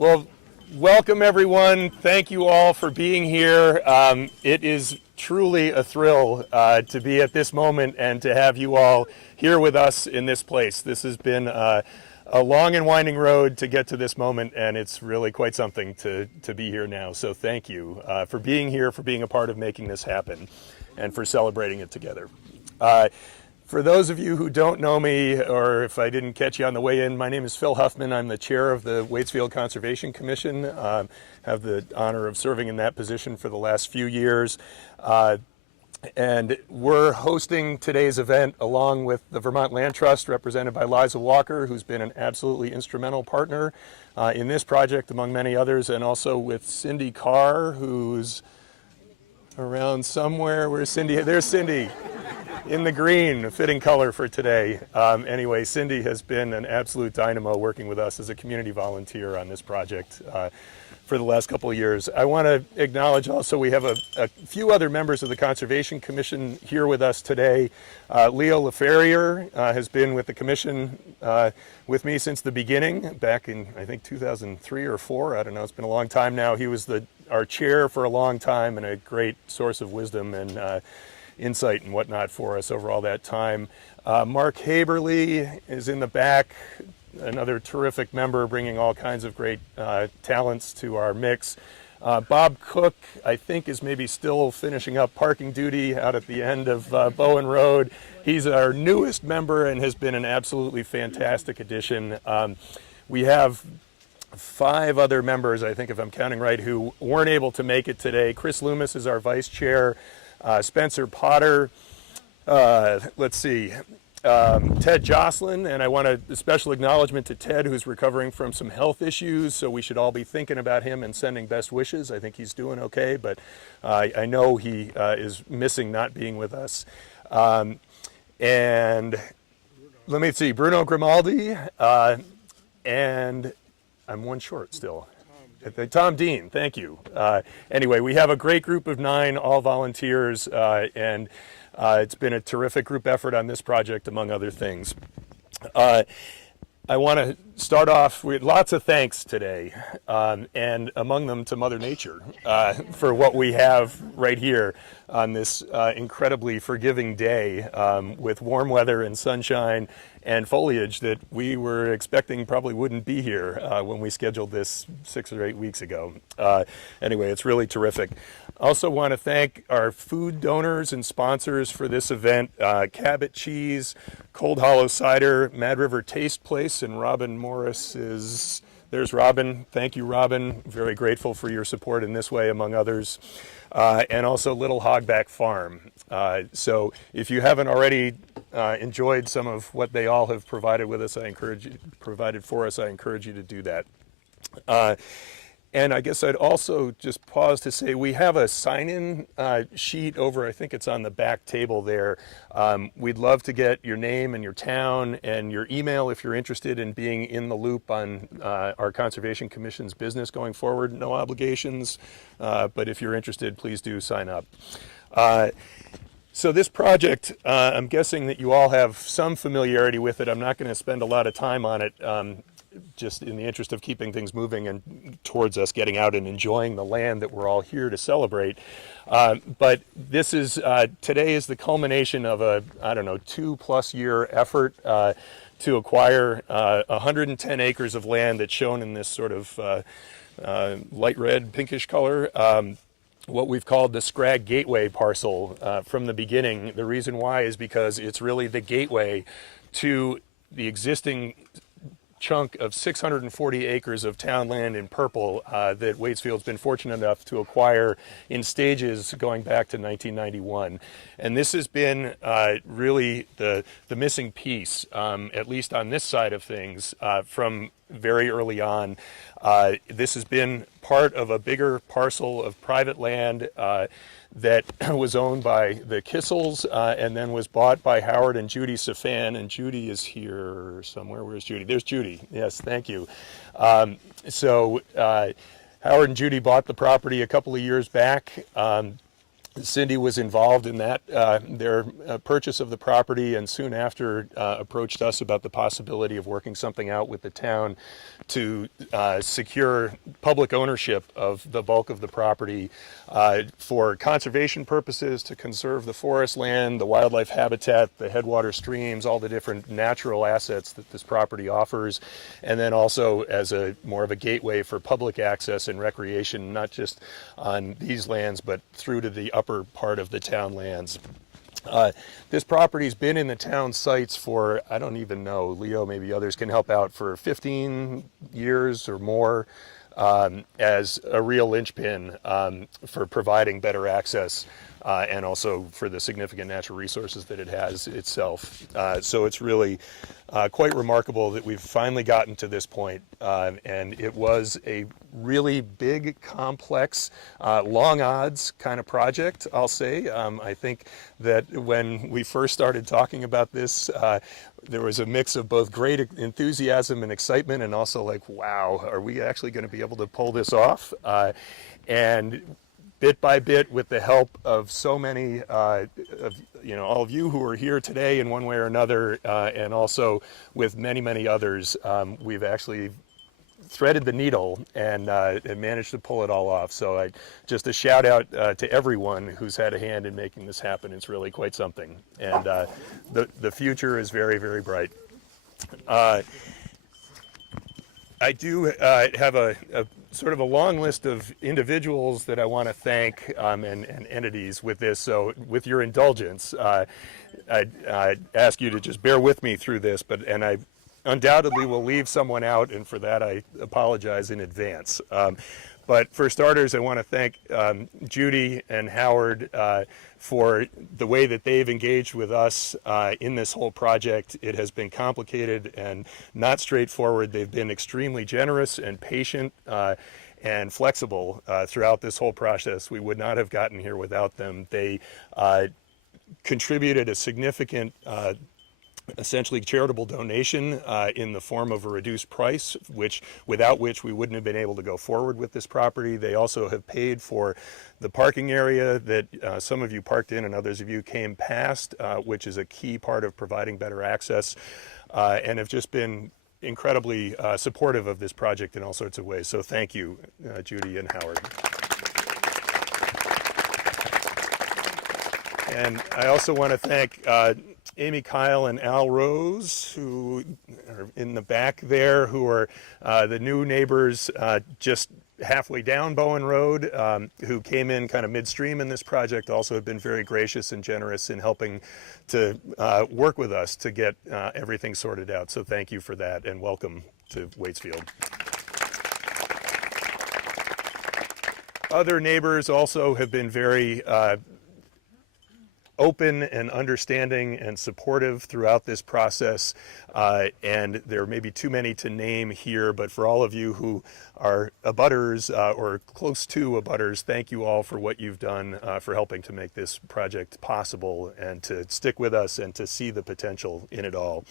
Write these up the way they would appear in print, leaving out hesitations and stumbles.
Well, welcome everyone. Thank you all for being here. It is truly a thrill to be at this moment and to have you all here with us in this place. This has been a long and winding road to get to this moment, and it's really quite something to be here now. So thank you for being here, for being a part of making this happen, and for celebrating it together. For those of you who don't know me, or if I didn't catch you on the way in, my name is Phil Huffman. I'm the chair of the Waitsfield Conservation Commission. Have the honor of serving in that position for the last few years. And we're hosting today's event along with the Vermont Land Trust, represented by Liza Walker, who's been an absolutely instrumental partner in this project, among many others, and also with Cindi Carr, who's around somewhere. Where's Cindi? There's Cindi. In the green, a fitting color for today. Anyway, Cindi has been an absolute dynamo working with us as a community volunteer on this project for the last couple of years. I want to acknowledge also we have a few other members of the Conservation Commission here with us today. Leo LaFerrier has been with the Commission with me since the beginning, back in I think 2003 or 4. I don't know, it's been a long time now. He was our chair for a long time and a great source of wisdom and insight and whatnot for us over all that time. Mark Haberly is in the back, another terrific member bringing all kinds of great talents to our mix. Bob Cook, I think, is maybe still finishing up parking duty out at the end of Bowen Road. He's our newest member and has been an absolutely fantastic addition. We have 5 other members, I think if I'm counting right, who weren't able to make it today. Chris Loomis is our vice chair. Spencer Potter, let's see, Ted Jocelyn, and I want a special acknowledgement to Ted, who's recovering from some health issues, so we should all be thinking about him and sending best wishes. I think he's doing okay, but I know he is missing not being with us. And let me see, Bruno Grimaldi, and I'm one short still. Tom Dean, thank you. Anyway, we have a great group of 9, all volunteers, and it's been a terrific group effort on this project, among other things. I want to start off with lots of thanks today, and among them to Mother Nature for what we have right here on this incredibly forgiving day with warm weather and sunshine and foliage that we were expecting probably wouldn't be here when we scheduled this 6 or 8 weeks ago. Anyway, it's really terrific. Also want to thank our food donors and sponsors for this event, Cabot Cheese, Cold Hollow Cider, Mad River Taste Place, and Robin Morris is, there's Robin. Thank you, Robin. Very grateful for your support in this way, among others. And also Little Hogback Farm. So if you haven't already enjoyed some of what they all have provided with us, provided for us, I encourage you to do that. And I guess I'd also just pause to say we have a sign-in sheet over, I think it's on the back table there. We'd love to get your name and your town and your email if you're interested in being in the loop on our Conservation Commission's business going forward. No obligations, but if you're interested, please do sign up. So this project, I'm guessing that you all have some familiarity with it. I'm not going to spend a lot of time on it, just in the interest of keeping things moving and towards us getting out and enjoying the land that we're all here to celebrate. But this is, today is the culmination of a, I don't know, 2+ year effort to acquire 110 acres of land that's shown in this sort of light red, pinkish color. What we've called the Scrag Gateway parcel from the beginning. The reason why is because it's really the gateway to the existing chunk of 640 acres of town land in purple that Waitsfield's been fortunate enough to acquire in stages going back to 1991. And this has been really the missing piece, at least on this side of things, from very early on. This has been part of a bigger parcel of private land that was owned by the Kissels and then was bought by Howard and Judy Safan. And Judy is here somewhere. Where's Judy? There's Judy. Yes, thank you. So Howard and Judy bought the property a couple of years back. Cindi was involved in that, their purchase of the property, and soon after approached us about the possibility of working something out with the town to secure public ownership of the bulk of the property for conservation purposes, to conserve the forest land, the wildlife habitat, the headwater streams, all the different natural assets that this property offers, and then also as a more of a gateway for public access and recreation, not just on these lands, but through to the upper part of the town lands. This property's been in the town sites for, I don't even know, Leo, maybe others can help out, for 15 years or more, as a real linchpin for providing better access and also for the significant natural resources that it has itself. So it's really quite remarkable that we've finally gotten to this point, and it was a really big, complex, long odds kind of project, I'll say. I think that when we first started talking about this, there was a mix of both great enthusiasm and excitement, and also like, wow, are we actually going to be able to pull this off? And bit by bit, with the help of so many of all of you who are here today in one way or another, and also with many, many others, we've actually threaded the needle and managed to pull it all off. So just a shout out to everyone who's had a hand in making this happen. It's really quite something, and the future is very, very bright. I do have a sort of a long list of individuals that I want to thank and entities with this. So with your indulgence, I ask you to just bear with me through this, and I undoubtedly will leave someone out, and for that I apologize in advance. But for starters, I want to thank Judy and Howard for the way that they've engaged with us in this whole project. It has been complicated and not straightforward. They've been extremely generous and patient and flexible throughout this whole process. We would not have gotten here without them. They contributed a significant essentially charitable donation in the form of a reduced price, without which we wouldn't have been able to go forward with this property. They also have paid for the parking area that some of you parked in and others of you came past, which is a key part of providing better access, and have just been incredibly supportive of this project in all sorts of ways. So thank you, Judy and Howard. And I also want to thank Amy Kyle and Al Rose, who are in the back there, who are the new neighbors just halfway down Bowen Road, who came in kind of midstream in this project, also have been very gracious and generous in helping to work with us to get everything sorted out. So thank you for that, and welcome to Waitsfield. Other neighbors also have been very open and understanding and supportive throughout this process, and there may be too many to name here, but for all of you who are abutters or close to abutters, thank you all for what you've done for helping to make this project possible and to stick with us and to see the potential in it all.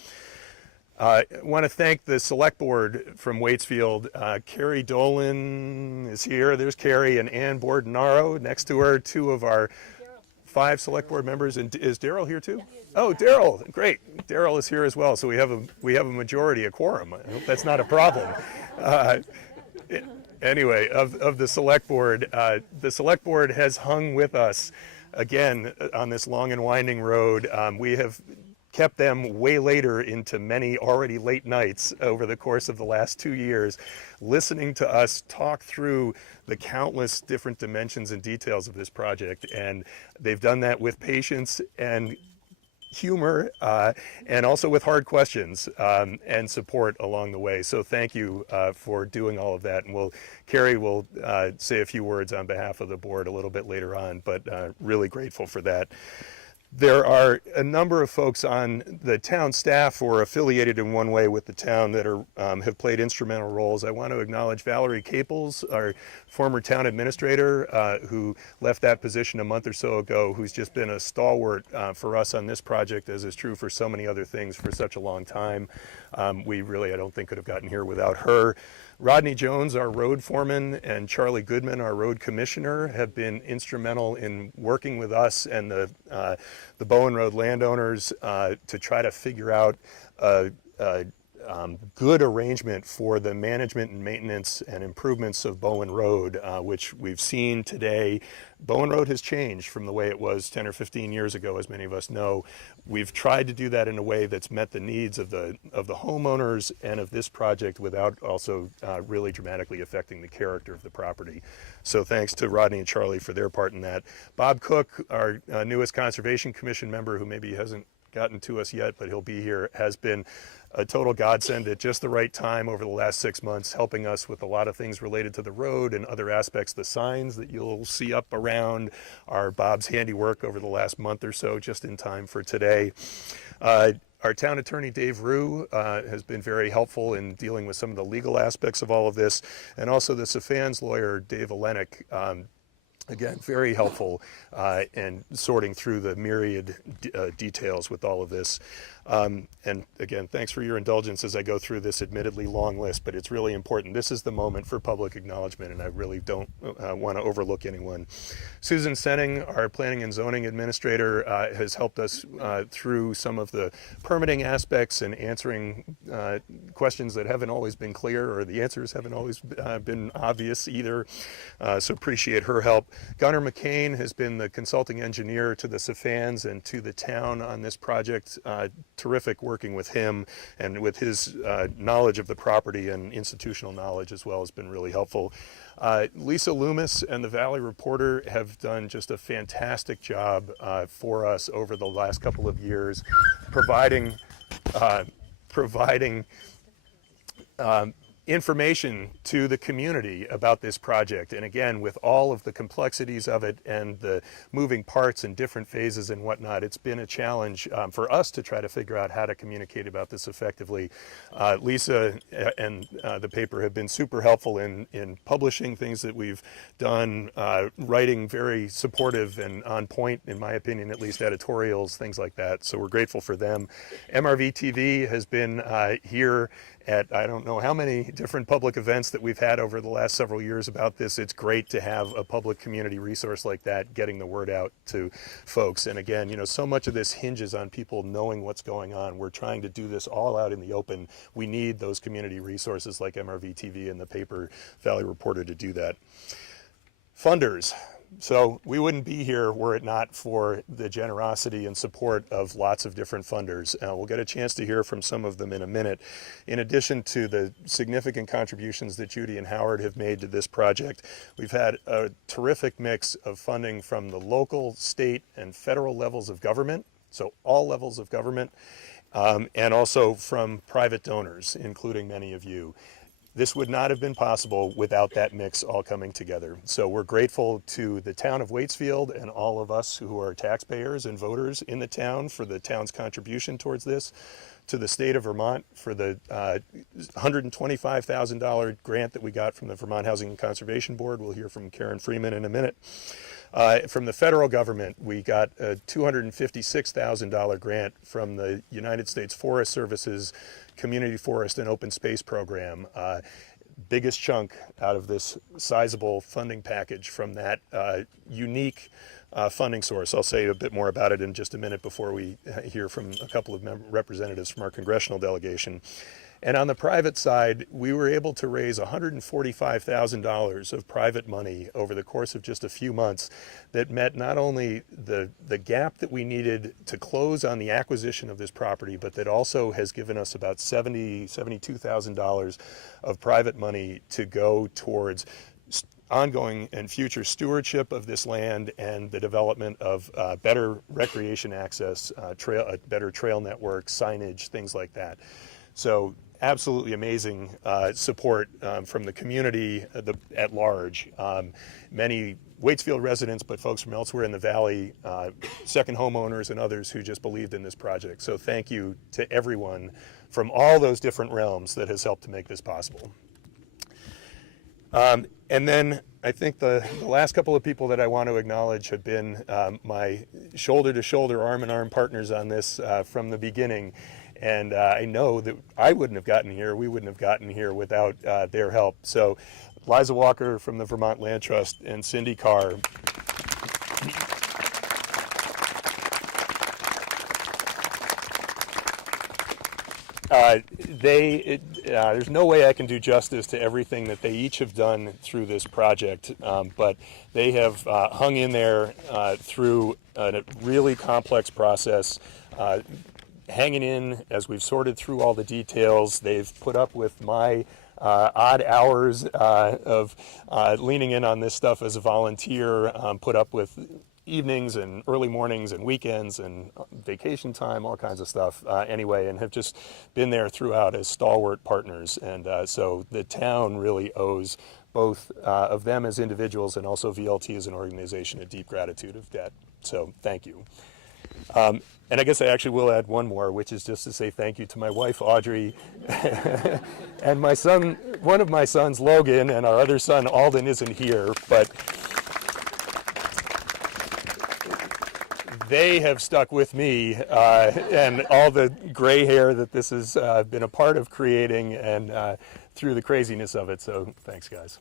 I want to thank the select board from Waitsfield. Kari Dolan is here. There's Kari, and Ann Bordenaro next to her, two of our 5 select board members. And is Daryl here too? Oh, Daryl, great. Daryl is here as well. So we have a majority, a quorum. I hope that's not a problem. Anyway, of the select board has hung with us again on this long and winding road. We have kept them way later into many already late nights over the course of the last 2 years, listening to us talk through the countless different dimensions and details of this project. And they've done that with patience and humor, and also with hard questions and support along the way. So thank you for doing all of that. And Kari will say a few words on behalf of the board a little bit later on, but really grateful for that. There are a number of folks on the town staff or affiliated in one way with the town that have played instrumental roles. I want to acknowledge Valerie Caples, our former town administrator, who left that position a month or so ago, who's just been a stalwart for us on this project, as is true for so many other things for such a long time. We really, I don't think, could have gotten here without her. Rodney Jones, our road foreman, and Charlie Goodman, our road commissioner, have been instrumental in working with us and the Bowen Road landowners to try to figure out a good arrangement for the management and maintenance and improvements of Bowen Road, which we've seen today. Bowen Road has changed from the way it was 10 or 15 years ago, as many of us know. We've tried to do that in a way that's met the needs of the homeowners and of this project without also really dramatically affecting the character of the property. So thanks to Rodney and Charlie for their part in that. Bob Cook, our newest Conservation Commission member, who maybe hasn't gotten to us yet, but he'll be here, has been a total godsend at just the right time over the last 6 months, helping us with a lot of things related to the road and other aspects. The signs that you'll see up around are Bob's handiwork over the last month or so, just in time for today. Our town attorney, Dave Rue, has been very helpful in dealing with some of the legal aspects of all of this, and also the Safan's lawyer, Dave Olenek, again, very helpful in sorting through the myriad details with all of this. And again, thanks for your indulgence as I go through this admittedly long list, but it's really important. This is the moment for public acknowledgement, and I really don't want to overlook anyone. Susan Senning, our planning and zoning administrator, has helped us through some of the permitting aspects and answering questions that haven't always been clear, or the answers haven't always been obvious either. So appreciate her help. Gunnar McCain has been the consulting engineer to the Safans and to the town on this project. Terrific working with him, and with his knowledge of the property and institutional knowledge as well has been really helpful. Lisa Loomis and the Valley Reporter have done just a fantastic job for us over the last couple of years, providing information to the community about this project. And again, with all of the complexities of it and the moving parts and different phases and whatnot, it's been a challenge for us to try to figure out how to communicate about this effectively. Lisa and the paper have been super helpful in publishing things that we've done, writing very supportive and on point, in my opinion, at least editorials, things like that. So we're grateful for them. MRV TV has been here at I don't know how many different public events that we've had over the last several years about this. It's great to have a public community resource like that getting the word out to folks. And again, you know, so much of this hinges on people knowing what's going on. We're trying to do this all out in the open. We need those community resources like MRV TV and the paper Valley Reporter to do that. Funders. So we wouldn't be here were it not for the generosity and support of lots of different funders. We'll get a chance to hear from some of them in a minute. In addition to the significant contributions that Judy and Howard have made to this project, we've had a terrific mix of funding from the local, state, and federal levels of government, so all levels of government, and also from private donors, including many of you. This would not have been possible without that mix all coming together. So we're grateful to the town of Waitsfield and all of us who are taxpayers and voters in the town for the town's contribution towards this, to the state of Vermont for the $125,000 grant that we got from the Vermont Housing and Conservation Board. We'll hear from Karen Freeman in a minute. From the federal government, we got a $256,000 grant from the United States Forest Service's Community Forest and Open Space Program. Biggest chunk out of this sizable funding package from that unique funding source. I'll say a bit more about it in just a minute before we hear from a couple of representatives from our congressional delegation. And on the private side, we were able to raise $145,000 of private money over the course of just a few months that met not only the gap that we needed to close on the acquisition of this property, but that also has given us about $72,000 of private money to go towards ongoing and future stewardship of this land and the development of better recreation access, better trail network, signage, things like that. So absolutely amazing support from the community at large. Many Waitsfield residents, but folks from elsewhere in the valley, second homeowners and others who just believed in this project. So thank you to everyone from all those different realms that has helped to make this possible. And then I think the last couple of people that I want to acknowledge have been my shoulder-to-shoulder, arm-in-arm partners on this from the beginning. And I know that I wouldn't have gotten here, we wouldn't have gotten here without their help. So Liza Walker from the Vermont Land Trust and Cindi Carr. There's no way I can do justice to everything that they each have done through this project, but they have hung in there through a really complex process, hanging in as we've sorted through all the details. They've put up with my odd hours of leaning in on this stuff as a volunteer, put up with evenings and early mornings and weekends and vacation time, all kinds of stuff anyway, and have just been there throughout as stalwart partners. And so the town really owes both of them as individuals and also VLT as an organization a deep gratitude of debt. So thank you. And I guess I actually will add one more, which is just to say thank you to my wife, Audrey, and my son, one of my sons, Logan, and our other son, Alden, isn't here, but they have stuck with me and all the gray hair that this has been a part of creating and through the craziness of it. So thanks, guys.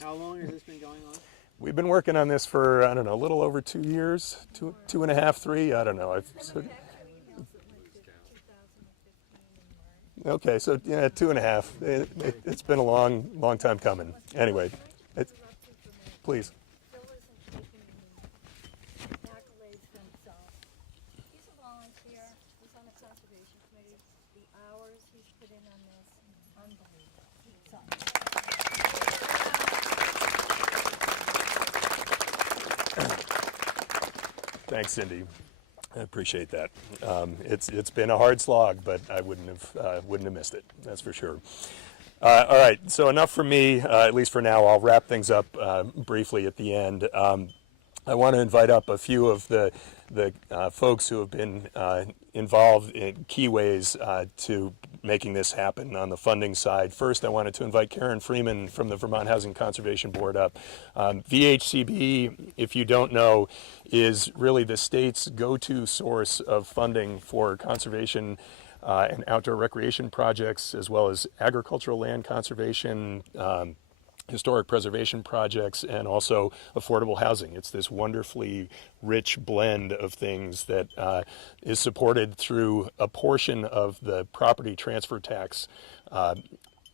How long has this been going on? We've been working on this for, I don't know, a little over 2 years, two and a half, 3, I don't know. Okay, so yeah, 2.5. It's been a long time coming. Anyway, please. Phil isn't taking any accolades for himself. He's a volunteer. He's on the conservation committee. The hours he's put in on this, unbelievable. Thanks, Cindy. I appreciate that. It's been a hard slog, but I wouldn't have missed it. That's for sure. All right, so enough from me, at least for now. I'll wrap things up briefly at the end. I want to invite up a few of the folks who have been involved in key ways to making this happen on the funding side. First, I wanted to invite Karen Freeman from the Vermont Housing Conservation Board up. VHCB, if you don't know, is really the state's go-to source of funding for conservation and outdoor recreation projects, as well as agricultural land conservation, historic preservation projects, and also affordable housing. It's this wonderfully rich blend of things that is supported through a portion of the property transfer tax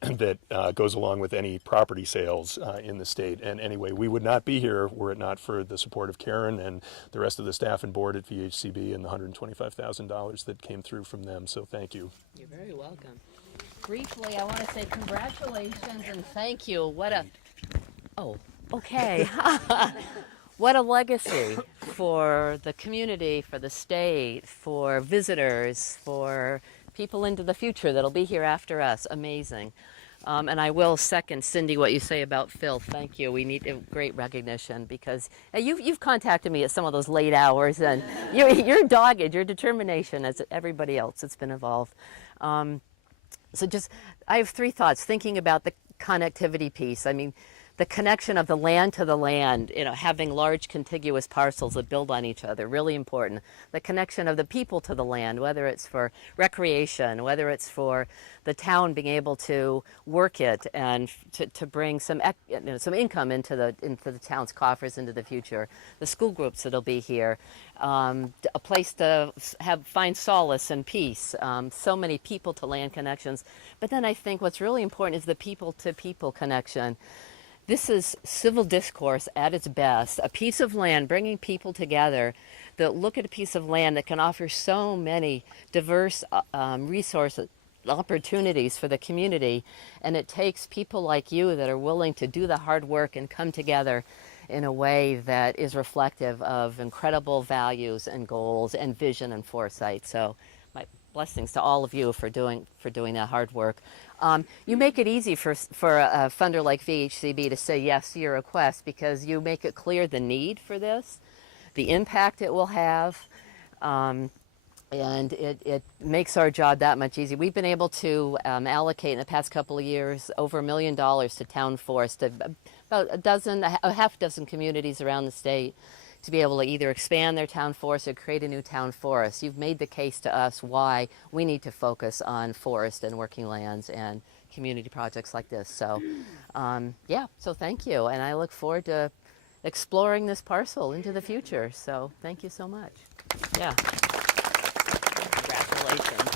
that goes along with any property sales in the state. And anyway, we would not be here were it not for the support of Karen and the rest of the staff and board at VHCB and the $125,000 that came through from them. So thank you. You're very welcome. Briefly, I want to say congratulations and thank you. What a what a legacy for the community, for the state, for visitors, for people into the future that'll be here after us. Amazing. And I will second, Cindy, what you say about Phil. Thank you. We need great recognition because you've contacted me at some of those late hours, and you're dogged, your determination, as everybody else that's been involved. So I have 3 thoughts thinking about the connectivity piece. I mean, the connection of the land to the land, having large contiguous parcels that build on each other, really important. The connection of the people to the land, whether it's for recreation, whether it's for the town being able to work it and to bring some income into the town's coffers into the future. The school groups that'll be here, a place to find solace and peace. So many people to land connections. But then I think what's really important is the people to people connection. This is civil discourse at its best, a piece of land bringing people together that look at a piece of land that can offer so many diverse resources, opportunities for the community, and it takes people like you that are willing to do the hard work and come together in a way that is reflective of incredible values and goals and vision and foresight. So my blessings to all of you for doing that hard work. You make it easy for a funder like VHCB to say yes to your request because you make it clear the need for this, the impact it will have, and it makes our job that much easier. We've been able to allocate in the past couple of years over $1 million to town forest, to about a half dozen communities around the state, to be able to either expand their town forest or create a new town forest. You've made the case to us why we need to focus on forest and working lands and community projects like this. So, so thank you. And I look forward to exploring this parcel into the future. So thank you so much. Yeah. Congratulations.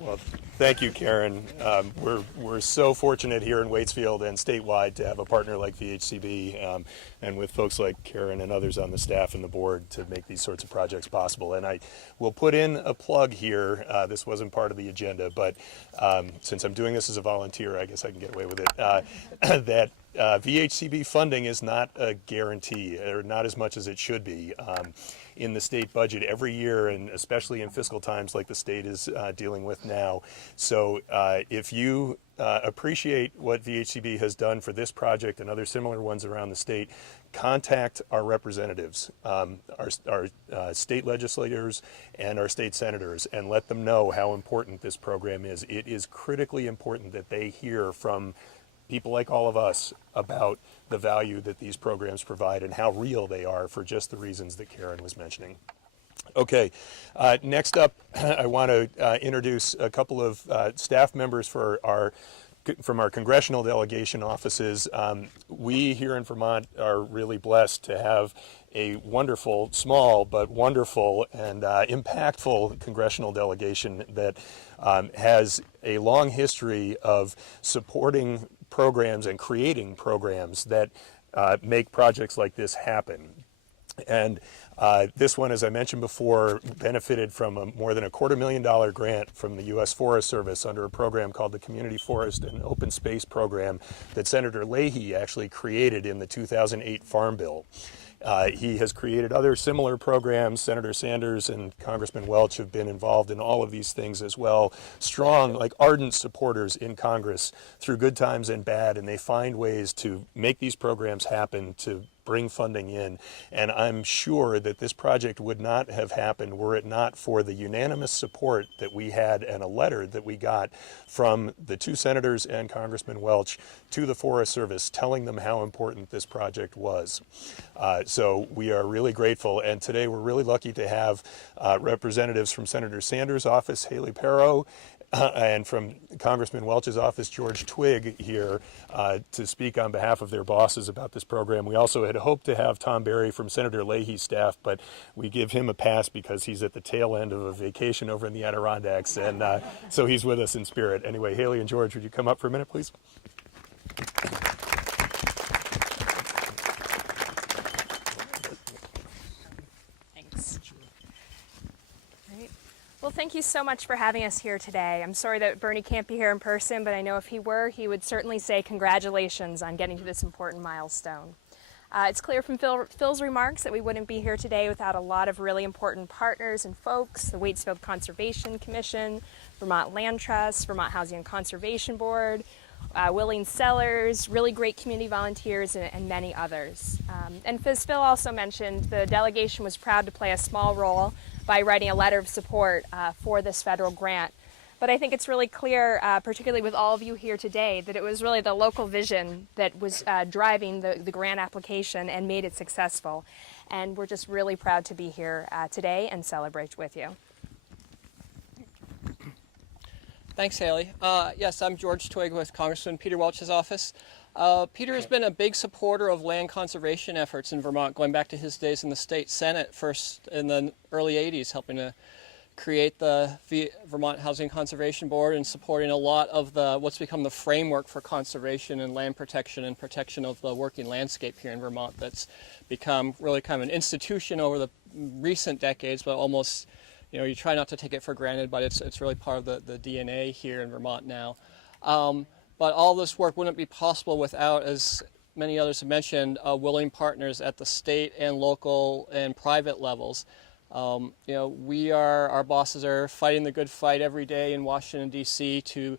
Well, thank you, Karen. We're so fortunate here in Waitsfield and statewide to have a partner like VHCB, and with folks like Karen and others on the staff and the board to make these sorts of projects possible. And I will put in a plug here. This wasn't part of the agenda, but since I'm doing this as a volunteer, I guess I can get away with it. That VHCB funding is not a guarantee, or not as much as it should be. In the state budget every year, and especially in fiscal times like the state is dealing with now. So if you appreciate what VHCB has done for this project and other similar ones around the state, contact our representatives, our state legislators and our state senators, and let them know how important this program is. It is critically important that they hear from people like all of us about the value that these programs provide and how real they are for just the reasons that Karen was mentioning. Okay, next up, I want to introduce a couple of staff members from our congressional delegation offices. We here in Vermont are really blessed to have a wonderful, small but wonderful and impactful congressional delegation that has a long history of supporting programs and creating programs that make projects like this happen. And this one, as I mentioned before, benefited from more than a $250,000 grant from the U.S. Forest Service under a program called the Community Forest and Open Space Program that Senator Leahy actually created in the 2008 Farm Bill. He has created other similar programs. Senator Sanders and Congressman Welch have been involved in all of these things as well. Strong, like ardent supporters in Congress through good times and bad, and they find ways to make these programs happen, to bring funding in. And I'm sure that this project would not have happened were it not for the unanimous support that we had and a letter that we got from the two senators and Congressman Welch to the Forest Service telling them how important this project was. So we are really grateful, and today we're really lucky to have representatives from Senator Sanders' office, Haley Perrow, and from Congressman Welch's office, George Twigg, here to speak on behalf of their bosses about this program. We also had hoped to have Tom Berry from Senator Leahy's staff, but we give him a pass because he's at the tail end of a vacation over in the Adirondacks, and so he's with us in spirit. Anyway, Haley and George, would you come up for a minute, please? Well, thank you so much for having us here today. I'm sorry that Bernie can't be here in person, but I know if he were, he would certainly say congratulations on getting to this important milestone. It's clear from Phil's remarks that we wouldn't be here today without a lot of really important partners and folks: the Waitsfield Conservation Commission, Vermont Land Trust, Vermont Housing and Conservation Board, willing sellers, really great community volunteers, and many others. And as Phil also mentioned, the delegation was proud to play a small role by writing a letter of support for this federal grant. But I think it's really clear, particularly with all of you here today, that it was really the local vision that was driving the grant application and made it successful. And we're just really proud to be here today and celebrate with you. Thanks, Haley. Yes, I'm George Twigg with Congressman Peter Welch's office. Peter has been a big supporter of land conservation efforts in Vermont, going back to his days in the state Senate, first in the early 80s, helping to create the Vermont Housing Conservation Board and supporting a lot of what's become the framework for conservation and land protection and protection of the working landscape here in Vermont. That's become really kind of an institution over the recent decades, but almost, you try not to take it for granted, but it's really part of the DNA here in Vermont now. But all this work wouldn't be possible without, as many others have mentioned, willing partners at the state and local and private levels. Our bosses are fighting the good fight every day in Washington, D.C. to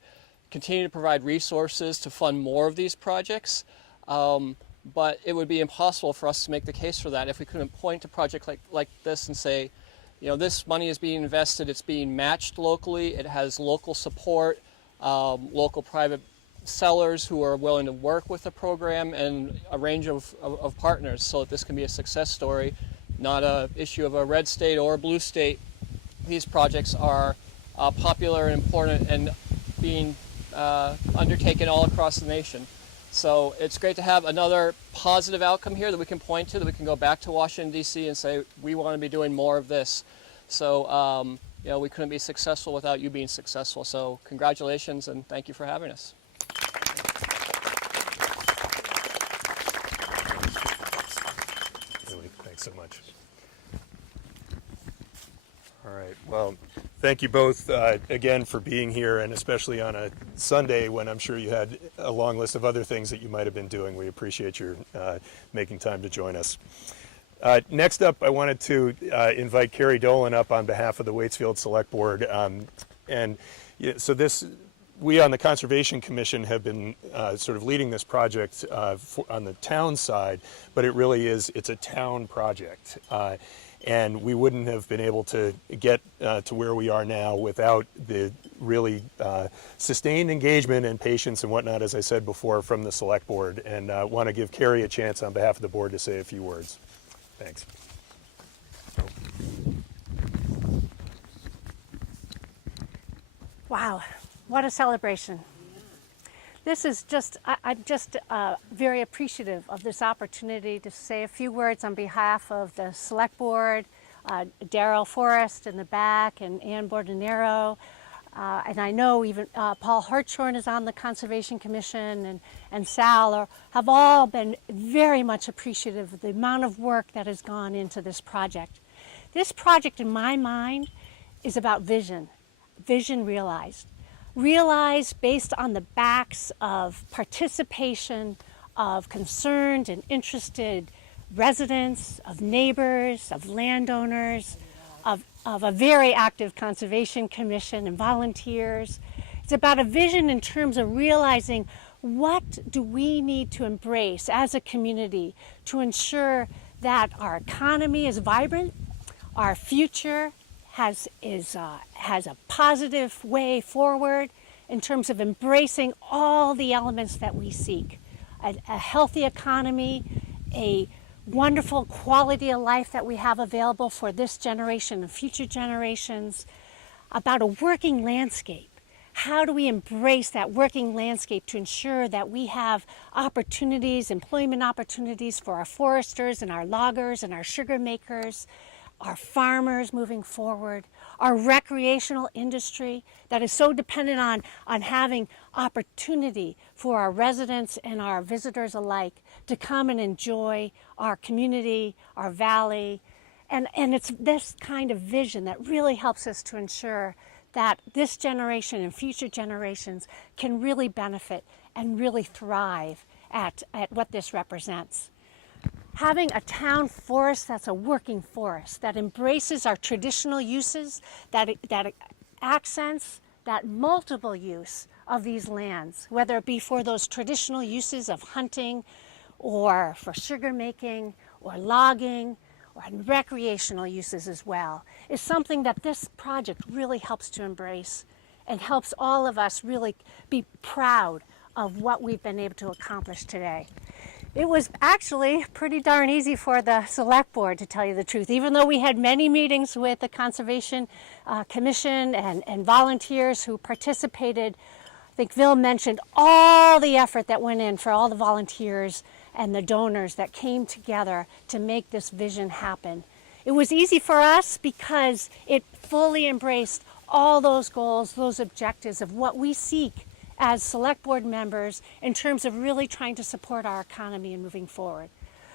continue to provide resources to fund more of these projects. But it would be impossible for us to make the case for that if we couldn't point to projects like this and say, this money is being invested, it's being matched locally, it has local support, local private sellers who are willing to work with the program, and a range of partners so that this can be a success story, not an issue of a red state or a blue state. These projects are popular and important and being undertaken all across the nation. So it's great to have another positive outcome here that we can point to, that we can go back to Washington, D.C. and say, we want to be doing more of this. So we couldn't be successful without you being successful. So congratulations and thank you for having us. Really, thanks so much. All right. Well, thank you both again for being here, and especially on a Sunday when I'm sure you had a long list of other things that you might have been doing. We appreciate your making time to join us. Next up, I wanted to invite Kari Dolan up on behalf of the Waitsfield Select Board. We on the Conservation Commission have been sort of leading this project on the town side, but it's a town project. And we wouldn't have been able to get to where we are now without the really sustained engagement and patience and whatnot, as I said before, from the Select Board. And I want to give Kari a chance on behalf of the board to say a few words. Thanks. Wow, what a celebration. This is just, I'm just very appreciative of this opportunity to say a few words on behalf of the Select Board, Daryl Forrest in the back, and Ann Bordenero. And I know even Paul Hartshorn is on the Conservation Commission, and Sal have all been very much appreciative of the amount of work that has gone into this project. This project, in my mind, is about vision realized. Realized based on the backs of participation of concerned and interested residents, of neighbors, of landowners, of a very active Conservation Commission and volunteers. It's about a vision in terms of realizing what do we need to embrace as a community to ensure that our economy is vibrant, our future has a positive way forward in terms of embracing all the elements that we seek. A healthy economy, a wonderful quality of life that we have available for this generation and future generations, about a working landscape. How do we embrace that working landscape to ensure that we have opportunities, employment opportunities for our foresters and our loggers and our sugar makers, our farmers moving forward, our recreational industry that is so dependent on having opportunity for our residents and our visitors alike to come and enjoy our community, our valley. And it's this kind of vision that really helps us to ensure that this generation and future generations can really benefit and really thrive at what this represents. Having a town forest that's a working forest, that embraces our traditional uses, that accents that multiple use of these lands, whether it be for those traditional uses of hunting or for sugar making or logging or recreational uses as well, is something that this project really helps to embrace and helps all of us really be proud of what we've been able to accomplish today. It was actually pretty darn easy for the Select Board, to tell you the truth. Even though we had many meetings with the Conservation Commission and volunteers who participated, I think Phil mentioned all the effort that went in for all the volunteers and the donors that came together to make this vision happen. It was easy for us because it fully embraced all those goals, those objectives of what we seek as Select Board members in terms of really trying to support our economy and moving forward.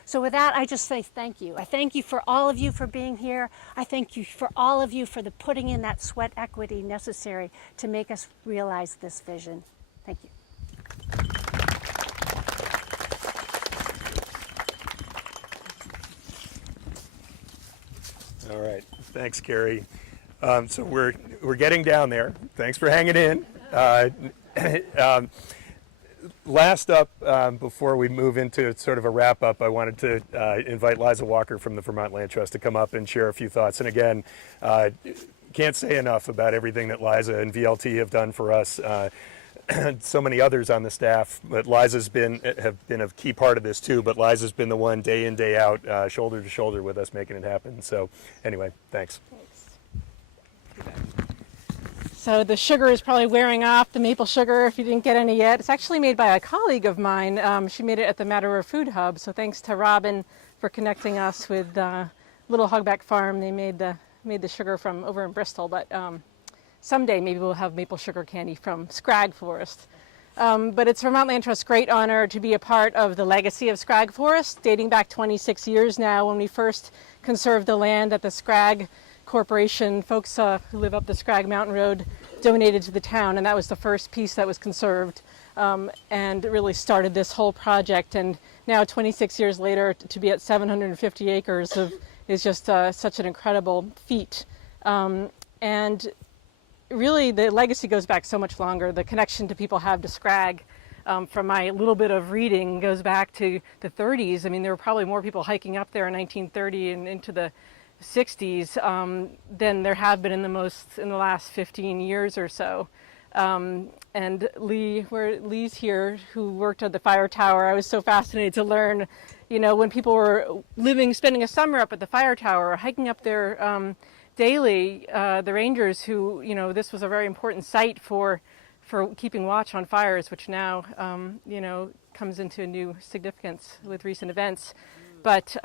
So with that, I just say thank you. I thank you for all of you for being here. I thank you for all of you for the putting in that sweat equity necessary to make us realize this vision. Thank you. All right. Thanks, Kari. So we're getting down there. Thanks for hanging in. Last up, before we move into sort of a wrap-up, I wanted to invite Liza Walker from the Vermont Land Trust to come up and share a few thoughts. And again, can't say enough about everything that Liza and VLT have done for us. So many others on the staff, but Liza's have been a key part of this too. But Liza's been the one day in, day out, shoulder to shoulder with us, making it happen. So anyway, thanks. So the sugar is probably wearing off, the maple sugar, if you didn't get any yet. It's actually made by a colleague of mine. She made it at the Matterer Food Hub. So thanks to Robin for connecting us with Little Hogback Farm. They made the made the sugar from over in Bristol, but someday maybe we'll have maple sugar candy from Scrag Forest. But it's Vermont Land Trust's great honor to be a part of the legacy of Scrag Forest, dating back 26 years now when we first conserved the land that the Scrag Corporation, folks who live up the Scrag Mountain Road, donated to the town, and that was the first piece that was conserved, and it really started this whole project. And now 26 years later, to be at 750 acres is just such an incredible feat. And really, the legacy goes back so much longer. The connection to people have to Scrag, from my little bit of reading, goes back to the 30s. I mean, there were probably more people hiking up there in 1930 and into the 60s than there have been in the last 15 years or so. And Lee's here, who worked at the fire tower. I was so fascinated to learn, when people were spending a summer up at the fire tower, or hiking up there daily, the rangers who, this was a very important site for keeping watch on fires, which now, comes into a new significance with recent events. But,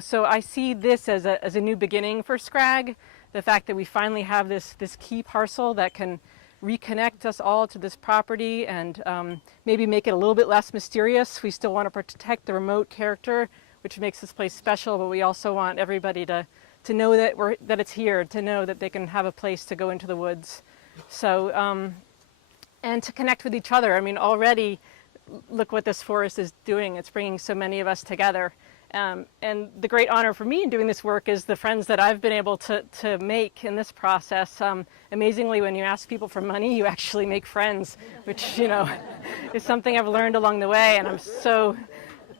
so I see this as a new beginning for Scrag, the fact that we finally have this key parcel that can reconnect us all to this property and maybe make it a little bit less mysterious. We still want to protect the remote character, which makes this place special, but we also want everybody to know that it's here, to know that they can have a place to go into the woods. So, and to connect with each other. I mean, already, look what this forest is doing. It's bringing so many of us together. And the great honor for me in doing this work is the friends that I've been able to make in this process. Amazingly, when you ask people for money, you actually make friends, which, is something I've learned along the way. And I'm so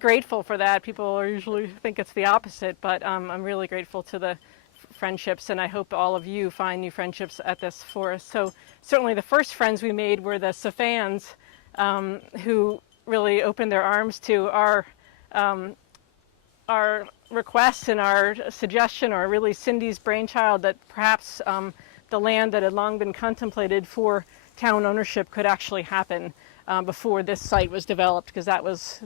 grateful for that. People usually think it's the opposite, but I'm really grateful to the friendships, and I hope all of you find new friendships at this forest. So certainly the first friends we made were the Safans, who really opened their arms to our request and our suggestion, or really Cindy's brainchild, that perhaps the land that had long been contemplated for town ownership could actually happen before this site was developed, because that was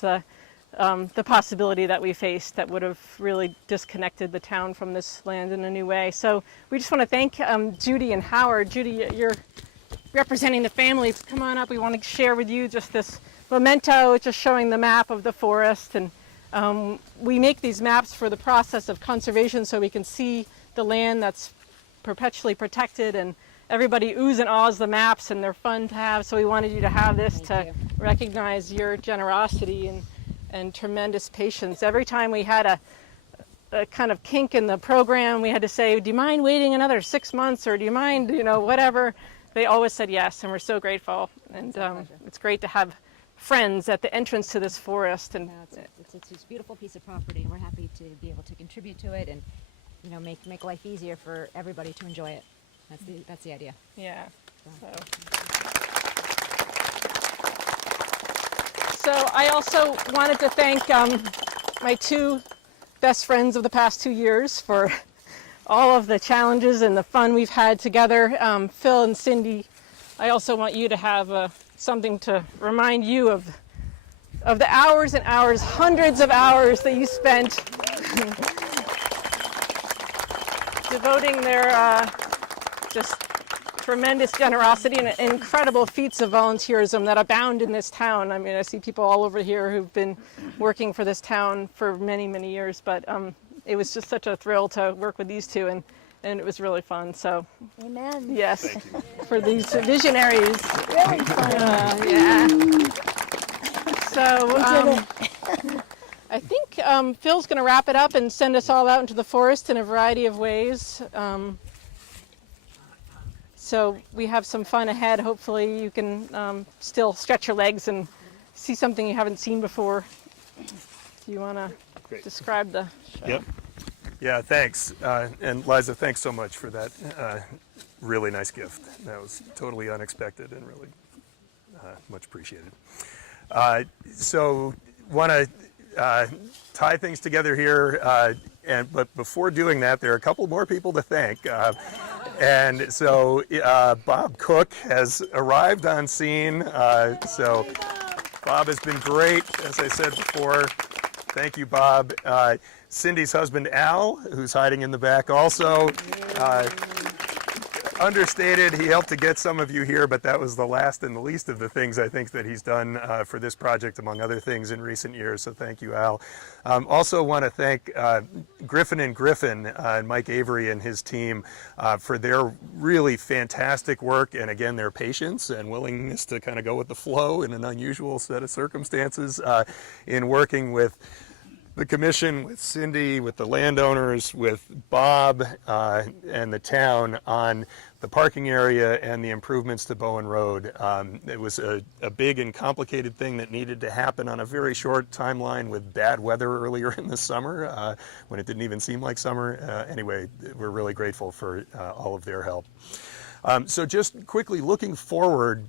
the possibility that we faced that would have really disconnected the town from this land in a new way. So we just want to thank Judy and Howard. Judy, you're representing the family. Come on up. We want to share with you just this memento, just showing the map of the forest. And we make these maps for the process of conservation so we can see the land that's perpetually protected, and everybody oohs and ahs the maps, and they're fun to have. So we wanted you to have this to recognize your generosity and tremendous patience. Every time we had a kind of kink in the program, we had to say, do you mind waiting another 6 months, or do you mind, whatever? They always said yes, and we're so grateful. And it's great to have friends at the entrance to this forest. And it's a beautiful piece of property, and we're happy to be able to contribute to it and make life easier for everybody to enjoy it. That's the idea. Yeah. So I also wanted to thank my two best friends of the past 2 years for all of the challenges and the fun we've had together. Phil and Cindi, I also want you to have something to remind you of the hours and hours, hundreds of hours that you spent devoting their just tremendous generosity and incredible feats of volunteerism that abound in this town. I mean, I see people all over here who've been working for this town for many, many years, but it was just such a thrill to work with these two, and it was really fun. So, Amen. yes, for these visionaries. Really fun. Yeah. So, I think Phil's going to wrap it up and send us all out into the forest in a variety of ways. So we have some fun ahead. Hopefully you can still stretch your legs and see something you haven't seen before. Do you want to describe the show? Yep. Yeah, thanks. And Liza, thanks so much for that really nice gift. That was totally unexpected and really much appreciated. So want to tie things together here, but before doing that, there are a couple more people to thank. And so Bob Cook has arrived on scene. So Bob has been great, as I said before. Thank you, Bob. Cindy's husband, Al, who's hiding in the back also. Understated, he helped to get some of you here, but that was the last and the least of the things I think that he's done for this project, among other things in recent years, so thank you, Al. Also want to thank Griffin and Mike Avery and his team for their really fantastic work, and again, their patience and willingness to kind of go with the flow in an unusual set of circumstances in working with the commission, with Cindi, with the landowners, with Bob and the town on the parking area and the improvements to Bowen Road. It was a big and complicated thing that needed to happen on a very short timeline with bad weather earlier in the summer when it didn't even seem like summer. Anyway, we're really grateful for all of their help. So just quickly looking forward,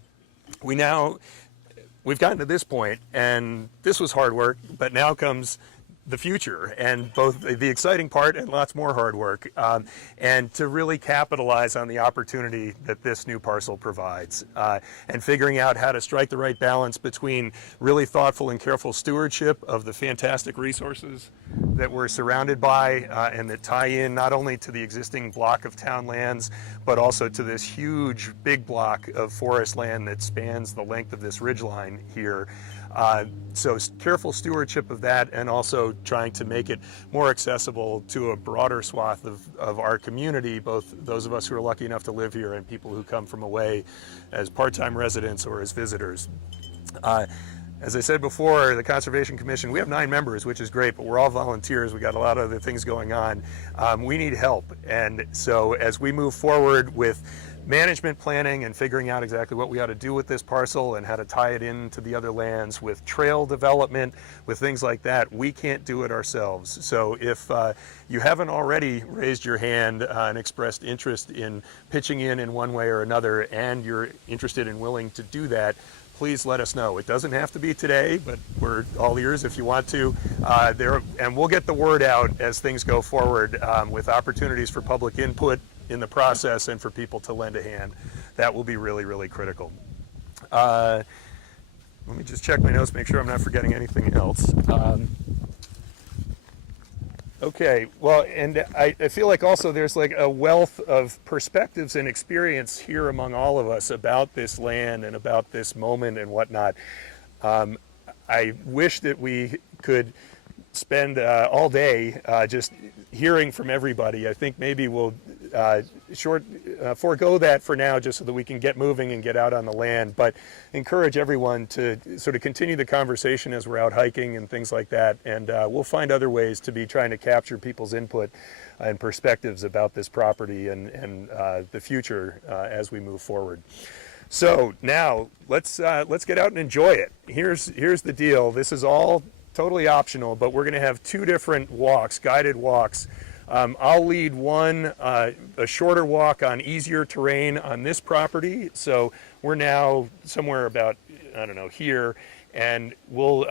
we've gotten to this point, and this was hard work, but now comes the future, and both the exciting part and lots more hard work, and to really capitalize on the opportunity that this new parcel provides, and figuring out how to strike the right balance between really thoughtful and careful stewardship of the fantastic resources that we're surrounded by, and that tie in not only to the existing block of town lands, but also to this huge big block of forest land that spans the length of this ridgeline here. So careful stewardship of that, and also trying to make it more accessible to a broader swath of our community, both those of us who are lucky enough to live here and people who come from away as part-time residents or as visitors. As I said before, the Conservation Commission, we have 9 members, which is great, but we're all volunteers. We got a lot of other things going on. We need help, and so as we move forward with management planning and figuring out exactly what we ought to do with this parcel and how to tie it into the other lands, with trail development, with things like that, we can't do it ourselves. So if you haven't already raised your hand and expressed interest in pitching in one way or another, and you're interested and willing to do that, please let us know. It doesn't have to be today, but we're all ears if you want to. And we'll get the word out as things go forward, with opportunities for public input in the process and for people to lend a hand. That will be really, really critical. Let me just check my notes, make sure I'm not forgetting anything else. Okay, well, and I feel like also there's like a wealth of perspectives and experience here among all of us about this land and about this moment and whatnot. I wish that we could spend all day just hearing from everybody. I think maybe we'll forego that for now, just so that we can get moving and get out on the land, but encourage everyone to sort of continue the conversation as we're out hiking and things like that, and we'll find other ways to be trying to capture people's input and perspectives about this property and the future as we move forward. So now let's get out and enjoy it. Here's the deal. This is all totally optional, but we're going to have 2 different walks, guided walks. I'll lead one, a shorter walk on easier terrain on this property. So we're now somewhere about, I don't know, here, and we'll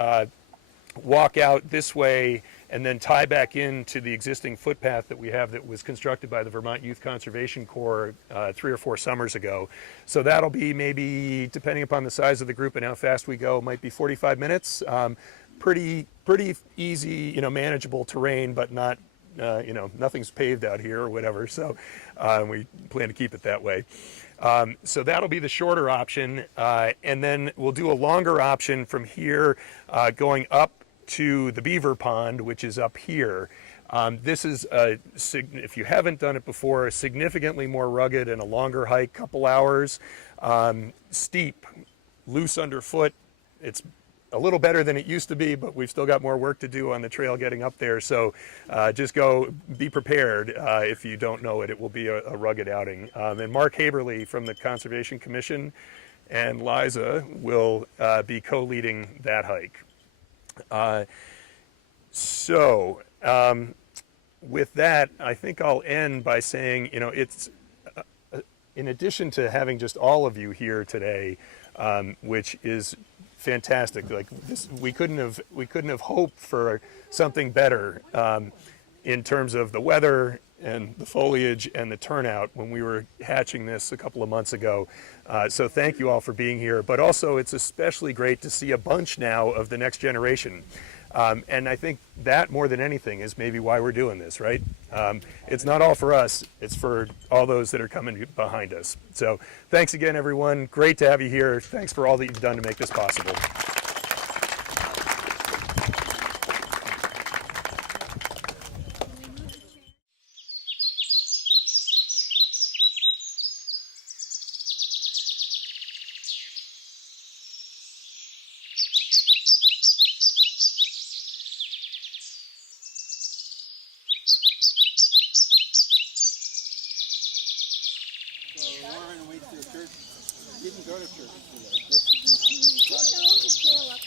walk out this way and then tie back into the existing footpath that we have that was constructed by the Vermont Youth Conservation Corps 3 or 4 summers ago. So that'll be maybe, depending upon the size of the group and how fast we go, might be 45 minutes. Pretty easy, manageable terrain, but not, nothing's paved out here or whatever. So we plan to keep it that way. So that'll be the shorter option. And then we'll do a longer option from here, going up to the beaver pond, which is up here. This is, if you haven't done it before, a significantly more rugged and a longer hike, couple hours, steep, loose underfoot. It's a little better than it used to be, but we've still got more work to do on the trail getting up there. So just be prepared. If you don't know it, it will be a rugged outing. And Mark Haberly from the Conservation Commission and Liza will be co-leading that hike. With that, I think I'll end by saying, it's in addition to having just all of you here today, which is fantastic. Like this, we couldn't have hoped for something better in terms of the weather and the foliage and the turnout when we were hatching this a couple of months ago. So thank you all for being here. But also, it's especially great to see a bunch now of the next generation. And I think that more than anything is maybe why we're doing this, right? It's not all for us, it's for all those that are coming behind us. So thanks again, everyone. Great to have you here. Thanks for all that you've done to make this possible. Warren Waitsfield Church didn't go to church today, just to do community projects. The trail up